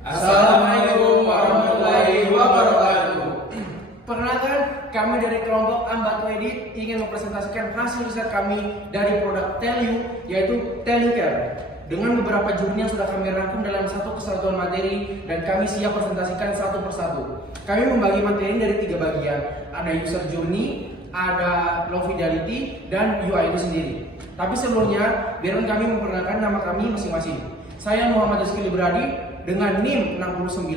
Assalamualaikum warahmatullahi wabarakatuh. Perkenalkan, kami dari kelompok Ambat Edit ingin mempresentasikan hasil riset kami dari produk Telu, yaitu Telucare. Dengan beberapa jurnal yang sudah kami rangkum dalam satu kesatuan materi dan kami siap presentasikan satu persatu. Kami membagi materi ini dari 3 bagian. Ada user journey, ada low fidelity, dan UI itu sendiri. Tapi sebelumnya, biarkan kami memperkenalkan nama kami masing-masing. Saya Muhammad Rizky Libradi dengan NIM 69.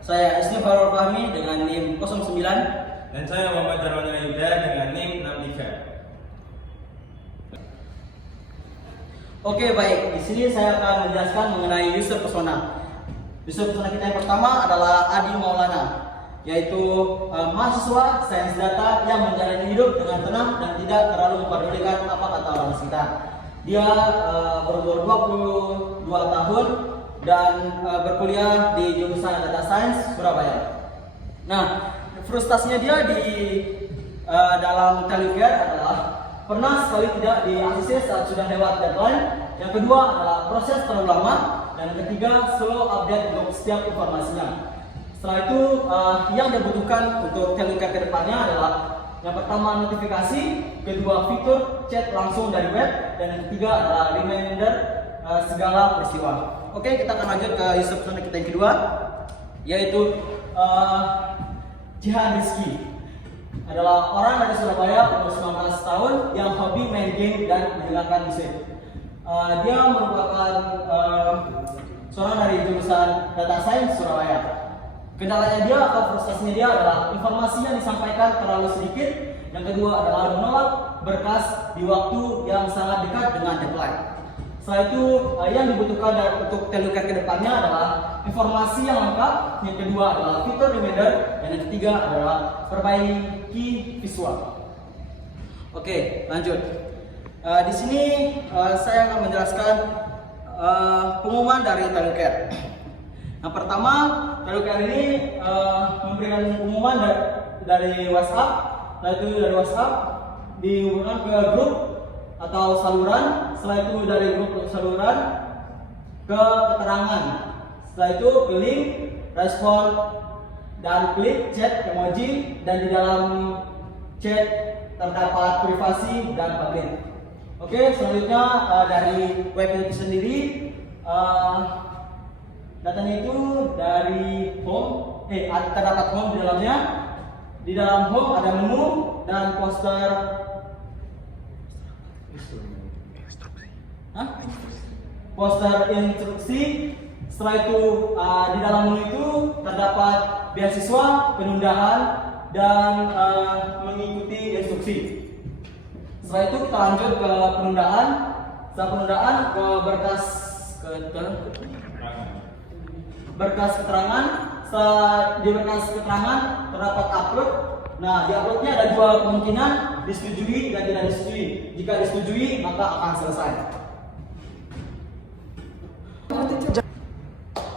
Saya Ismi Farul Fahmi dengan NIM 09. Dan saya Muhammad Jarwan Yuda dengan NIM 63. Oke, baik. Di sini saya akan menjelaskan mengenai user persona. User persona kita yang pertama adalah Adi Maulana, yaitu mahasiswa sains data yang menjalani hidup dengan tenang dan tidak terlalu memperdulikan apa kata orang sekitar. Dia berumur 22 tahun dan berkuliah di jurusan Data Science Surabaya. Nah, frustasinya dia di dalam Telucare adalah pernah sekali tidak di ACC saat sudah lewat deadline. Yang kedua adalah proses terlalu lama. Dan yang ketiga, slow update untuk setiap informasinya. Setelah itu, yang dibutuhkan untuk Telucare ke depannya adalah yang pertama notifikasi, kedua fitur chat langsung dari web, dan yang ketiga adalah reminder segala peristiwa. Oke, kita akan lanjut ke user persona kita yang kedua, yaitu Jihan Rizky. Adalah orang dari Surabaya umur 19 tahun yang hobi main game dan mendengarkan musik. Dia merupakan seorang dari jurusan Data Science Surabaya. Kendalanya dia atau frustasinya dia adalah informasi yang disampaikan terlalu sedikit. Yang kedua adalah menolak berkas di waktu yang sangat dekat dengan deadline. Setelah itu, yang dibutuhkan untuk Telucare ke depannya adalah informasi yang lengkap. Yang kedua adalah fitur reminder, dan yang ketiga adalah perbaiki visual. Oke, lanjut. Di sini saya akan menjelaskan pengumuman dari Telucare. Yang pertama, Telucare ini memberikan pengumuman dari WhatsApp. Lalu dari WhatsApp dihubungkan ke grup atau saluran. Setelah itu dari grup atau saluran ke keterangan. Setelah itu ke link, respon, dan klik chat emoji. Dan di dalam chat terdapat privasi dan public. Oke, selanjutnya dari web itu sendiri, datanya itu dari home. Terdapat home di dalamnya. Di dalam home ada menu dan poster. Poster instruksi. Setelah itu di dalam menu itu terdapat beasiswa, penundaan, dan mengikuti instruksi. Setelah itu kita lanjut ke penundaan. Setelah penundaan ke berkas keterangan. Setelah di berkas keterangan terdapat upload. Nah, di uploadnya ada 2 kemungkinan, disetujui dan tidak disetujui. Jika disetujui, maka akan selesai.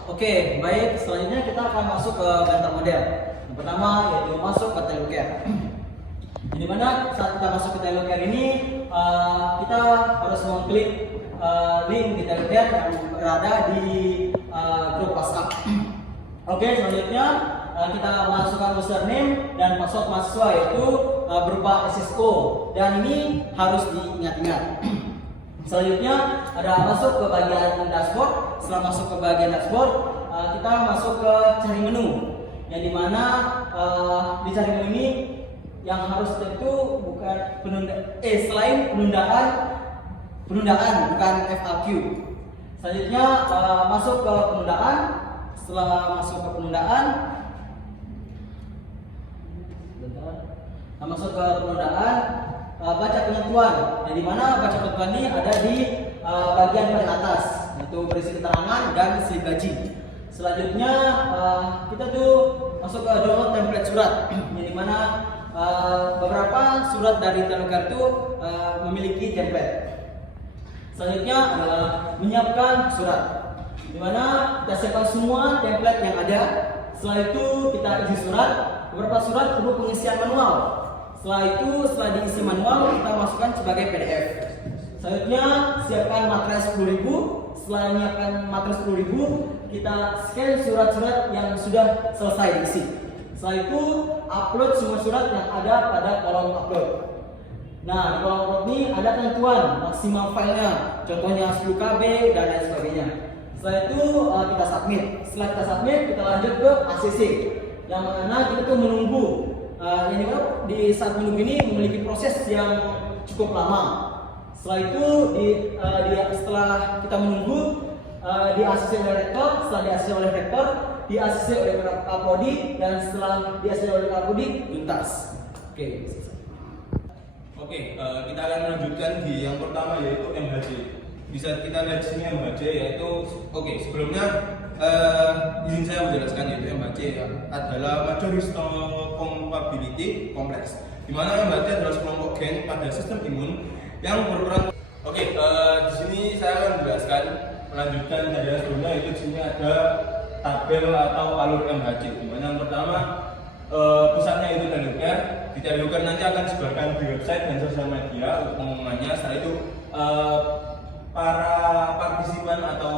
Oke, baik. Selanjutnya kita akan masuk ke daftar model. Yang pertama yaitu masuk ke Telucare. Di mana saat kita masuk ke Telucare ini, kita harus mengklik link di Telucare yang berada di grup WhatsApp. Oke, selanjutnya kita masukkan username dan password mahasiswa, yaitu berupa SSO, dan ini harus diingat-ingat. Selanjutnya ada masuk ke bagian dashboard. Setelah masuk ke bagian dashboard, kita masuk ke cari menu, yang dimana di cari menu ini yang harus itu bukan selain penundaan bukan FAQ. Selanjutnya masuk ke penundaan. Setelah masuk ke penundaan, baca penentuan, yang dimana baca penentuan ini ada di bagian paling atas, yaitu berisi keterangan dan slip gaji. Selanjutnya kita tuh masuk ke download template surat, yang dimana beberapa surat dari Telucare itu memiliki template. Selanjutnya adalah menyiapkan surat, di mana kita siapkan semua template yang ada. Setelah itu kita isi surat. Beberapa surat perlu pengisian manual. Setelah itu, setelah diisi manual, kita masukkan sebagai PDF. Selanjutnya siapkan materai 10.000. Setelah menyiapkan materai 10.000, kita scan surat-surat yang sudah selesai diisi. Setelah itu upload semua surat yang ada pada kolom upload. Nah, di kolom upload ini ada tentuan maksimal filenya, contohnya 10 KB dan lain sebagainya. Setelah itu kita submit. Setelah kita submit, kita lanjut ke ACC, yang mana kita tuh menunggu. Yang dimana di saat menunggu ini memiliki proses yang cukup lama. Setelah itu setelah kita menunggu di ACC oleh rektor, setelah di ACC oleh rektor, di ACC oleh Kapodi, dan setelah di ACC oleh Kapodi tuntas. Oke. Kita akan melanjutkan di yang pertama yaitu MHC. Bisa kita lihat di sini MHC yaitu sebelumnya izin saya menjelaskan yaitu MHC adalah Major Histocompatibility Complex, di mana MHC adalah sekelompok gen pada sistem imun yang berperan. Di sini saya akan menjelaskan melanjutkan dari yang sebelumnya, yaitu di sini ada tabel atau alur MHC, di mana yang pertama pusatnya itu Teleuker. Di Teleuker nanti akan disebarkan di website dan sosial media untuk pengumumannya. Setelah itu para partisipan atau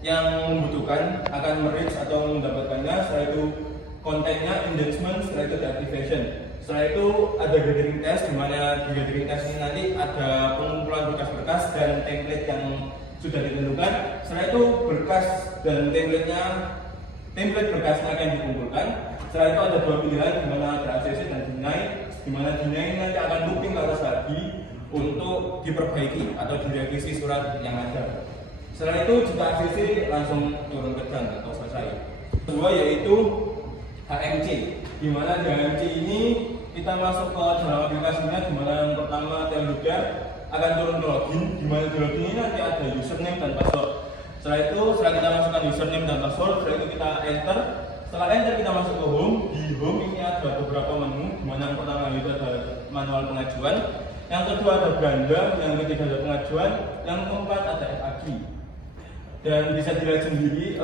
yang membutuhkan akan merich atau mendapatkannya. Setelah itu kontennya engagement, setelah itu activation. Setelah itu ada gathering test, di mana di gathering test ini nanti ada pengumpulan berkas-berkas dan template yang sudah ditentukan. Setelah itu berkas dan template berkasnya akan dikumpulkan. Setelah itu ada dua pilihan, di mana ada ACC dan deny, di mana deny nanti akan looping ke atas lagi untuk diperbaiki atau direvisi surat yang ada. Setelah itu jika ACC langsung turun ke dan atau selesai. Kedua yaitu HMC, di mana di HMC ini kita masuk ke dalam aplikasinya, di mana yang pertama Teleuker akan turun ke login, di mana di login ini nanti ada username dan password. Setelah kita masukkan username dan password, setelah itu kita enter. Setelah enter kita masuk ke home. Di home ini ada beberapa menu, di mana yang pertama itu ada manual pengajuan, yang kedua ada Belanda, yang ketiga ada pengajuan, yang keempat ada FAQ. Dan bisa dilihat sendiri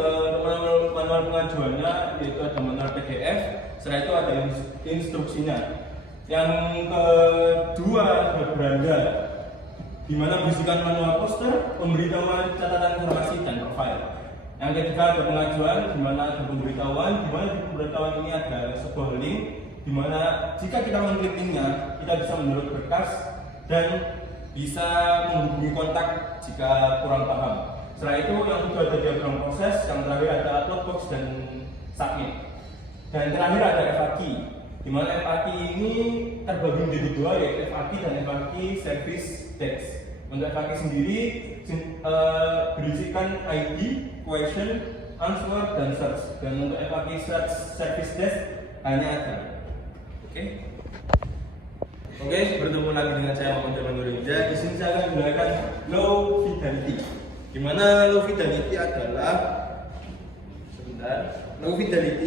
manual pengajuannya, yaitu ada manual PDF. Setelah itu ada instruksinya. Yang kedua ada Belanda, di mana berisikan manual poster, pemberitahuan, catatan informasi, dan profile. Yang ketiga ada pengajuan, di mana ada pemberitahuan, di mana di pemberitahuan ini ada sebuah link, di mana jika kita mengklik linknya, kita bisa mendownload berkas dan bisa menghubungi kontak jika kurang paham. Setelah itu yang kedua ada diagram proses, yang terakhir ada upload box dan submit. Dan terakhir ada FAQ, di mana FAQ ini terbagi menjadi dua, yaitu FAQ dan FAQ Service Desk. Untuk FAQ sendiri berisikan ID, question, answer, dan search. Dan untuk FAQ Service Desk hanya ada. Bertemu lagi dengan saya Muhammad Jamal Nurija. Di sini saya akan menggunakan low fidelity. Di mana low fidelity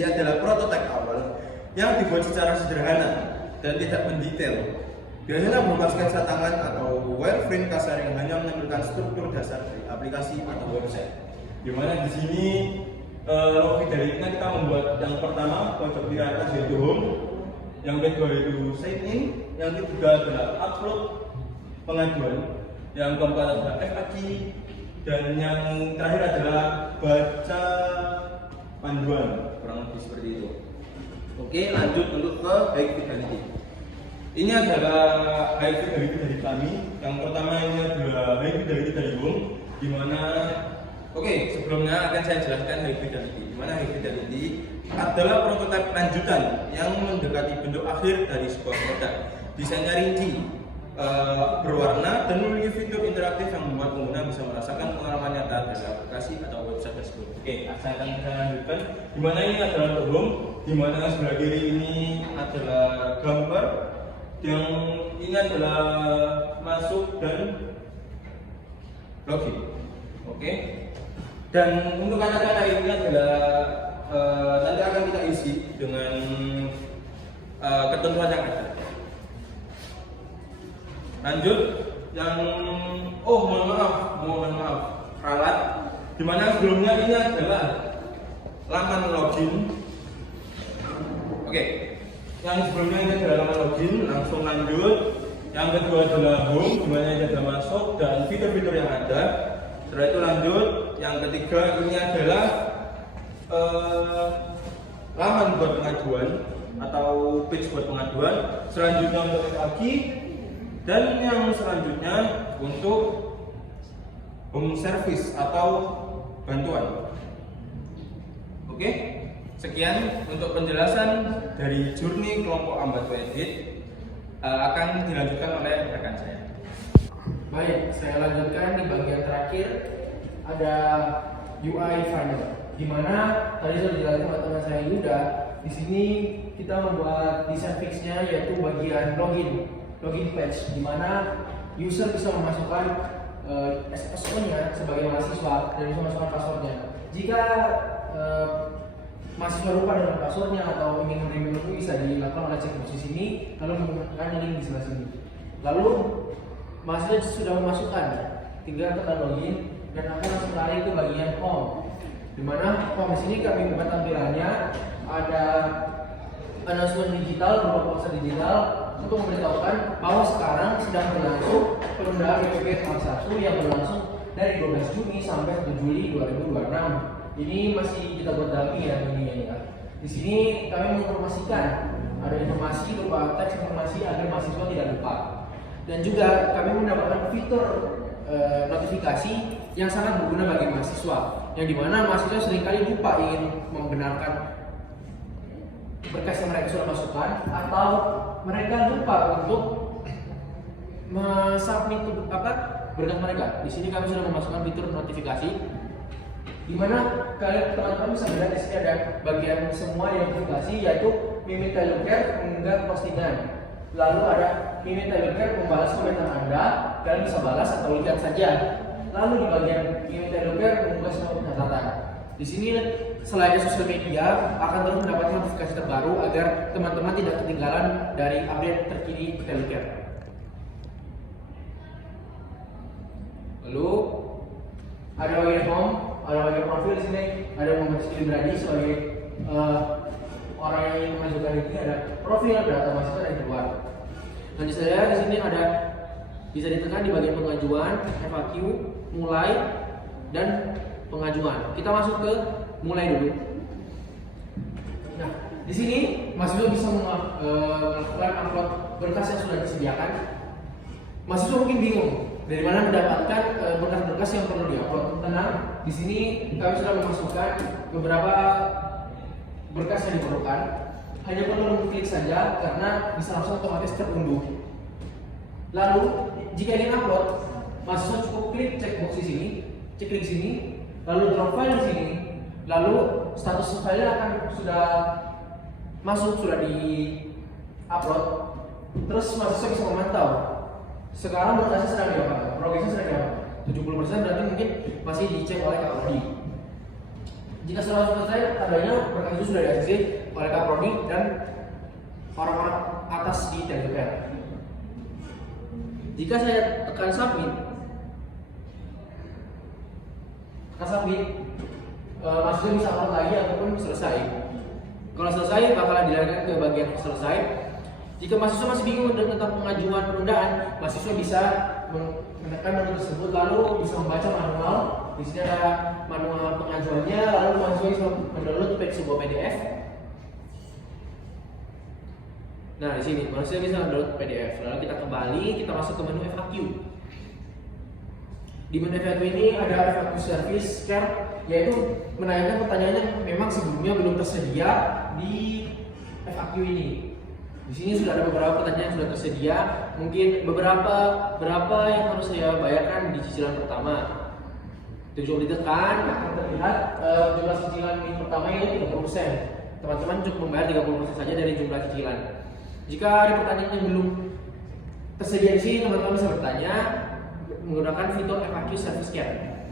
adalah prototipe awal yang dibuat secara sederhana dan tidak mendetail. Biasanya berupa sketsa tangan atau wireframe kasar yang hanya menampilkan struktur dasar dari aplikasi atau website. Di mana di sini low fidelity kita membuat yang pertama pojok kiri atas yaitu home, yang kedua itu sign in, yang ketiga adalah upload pengajuan, yang keempat adalah FAQ, dan yang terakhir adalah baca panduan, kurang lebih seperti itu. Lanjut untuk ke high fidelity. Ini adalah high fidelity dari kami. Yang pertama ini adalah high fidelity dari home, di mana sebelumnya akan saya jelaskan high fidelity. Di mana high fidelity adalah prototipe lanjutan yang mendekati bentuk akhir dari sebuah produk. Desainnya rinci, berwarna, dan memiliki fitur interaktif yang membuat pengguna bisa merasakan pengalaman nyata dari aplikasi atau website tersebut. Saya akan lanjutkan. Di mana ini adalah home, di mana sebelah kiri ini adalah gambar, yang ini adalah masuk dan login. Dan untuk kata-kata ini adalah nanti akan kita isi dengan ketentuan yang ada. Lanjut, yang mohon maaf, ralat. Dimana sebelumnya ini adalah laman login. Yang sebelumnya ini adalah laman login. Langsung lanjut. Yang kedua adalah home, dimana ini ada masuk dan fitur-fitur yang ada. Setelah itu lanjut. Yang ketiga ini adalah halaman buat pengaduan atau page buat pengaduan, selanjutnya untuk FAQ, dan yang selanjutnya untuk home service atau bantuan. Oke, sekian untuk penjelasan dari journey kelompok Ambato Edit. Akan dilanjutkan oleh rekan saya. Baik, saya lanjutkan di bagian terakhir ada UI final, di mana tadi sudah dijelaskan oleh teman saya Yuda. Di sini kita membuat desain fixnya yaitu bagian login page, di mana user bisa memasukkan SSO-nya sebagai mahasiswa dan bisa memasukkan passwordnya. Jika mahasiswa lupa dengan passwordnya atau ingin menerima itu bisa dilakukan oleh checkbox di sini, lalu menggunakan link di sebelah sini. Lalu mahasiswa sudah memasukkan, tinggal tekan login dan akan langsung lari ke bagian home. Di mana home di sini kami buat tampilannya ada announcement digital berupa poster digital untuk memberitahukan bahwa sekarang sedang berlangsung penundaan PPP tahap 1 yang berlangsung dari 12 Juni sampai 1 Juli 2026. Ini masih kita buat dummy ya ini ya. Di sini kami menginformasikan ada informasi berupa teks informasi agar mahasiswa tidak lupa. Dan juga kami mendapatkan fitur notifikasi yang sangat berguna bagi mahasiswa, yang dimana mahasiswa seringkali lupa ingin membenarkan berkas yang mereka sudah masukkan atau mereka lupa untuk submit berkas mereka. Di sini kami sudah memasukkan fitur notifikasi, di mana kalian teman-teman bisa melihat di sini ada bagian semua notifikasi yaitu Mimin Teleker mengunggah postingan. Lalu ada Mimin Teleker membalas komentar Anda, kalian bisa balas atau lihat saja. Lalu di bagian Mimin Teleker mengunggah semua catatan. Di sini selain sosial media akan terus mendapatkan notifikasi terbaru agar teman-teman tidak ketinggalan dari update terkini Teleker. Lalu ada bagian home, ada bagian profil di sini, ada Muhammad Skill Brady sebagai orang yang ingin mengajukan ini, ada profil data mahasiswa dan keluar. Nanti saya di sini ada bisa ditekan di bagian pengajuan, FAQ, mulai dan pengajuan. Kita masuk ke mulai dulu. Nah, di sini mahasiswa bisa melakukan upload berkas yang sudah disediakan. Mahasiswa mungkin bingung dari mana mendapatkan berkas-berkas yang perlu diupload. Tenang, di sini kami sudah memasukkan beberapa berkas yang diperlukan. Hanya perlu mengklik saja karena bisa langsung otomatis terunduh. Lalu jika ingin upload, mahasiswa cukup klik checkbox di sini, klik di sini, lalu drop file di sini, lalu status file akan sudah masuk, sudah di upload. Terus mahasiswa bisa memantau. Sekarang berkasnya sedang diapakan, progresnya sedang diapakan. 70% berarti mungkin masih dicek oleh Kak Prodi. Jika sudah selesai, tandanya berkas itu sudah di-ACC oleh Kak Prodi dan orang-orang atas di Telegram. Jika saya tekan submit, mahasiswa bisa upload lagi ataupun selesai. Kalau selesai, bakalan dilarikan ke bagian selesai. Jika mahasiswa masih bingung tentang pengajuan penundaan, mahasiswa bisa menekan menu tersebut lalu bisa membaca manual. Di sini ada manual pengajuannya, lalu mahasiswa bisa mendownload sebuah PDF. Nah, di sini mahasiswa bisa mendownload PDF. Lalu kita kembali, kita masuk ke menu FAQ. Di menu FAQ ini ada FAQ service care, yaitu menanyakan pertanyaan yang memang sebelumnya belum tersedia di FAQ ini. Di sini sudah ada beberapa pertanyaan yang sudah tersedia. Mungkin berapa yang harus saya bayarkan di cicilan pertama. Coba ditekan, akan terlihat jumlah cicilan ini pertama yaitu 30%. Teman-teman cukup membayar 30% saja dari jumlah cicilan. Jika ada pertanyaan yang belum tersedia di sini, teman-teman bisa bertanya menggunakan fitur FAQ Service Care.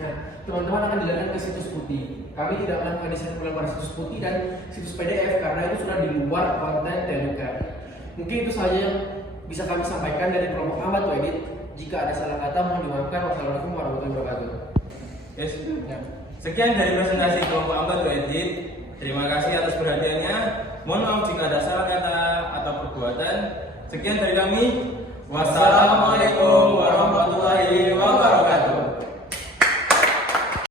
Nah, teman-teman akan dilarikan ke situs putih. Kami tidak melakukan desain ulang pada situs putih dan situs PDF karena itu sudah di luar konten Telegram. Mungkin itu saja yang bisa kami sampaikan dari kelompok Ambato Edit. Jika ada salah kata mohon dimaafkan. Wassalamualaikum warahmatullahi wabarakatuh. Yes. Sekian dari presentasi kelompok Ambato Edit. Terima kasih atas perhatiannya. Mohon maaf jika ada salah kata atau perbuatan. Sekian dari kami. Wassalamualaikum warahmatullahi wabarakatuh.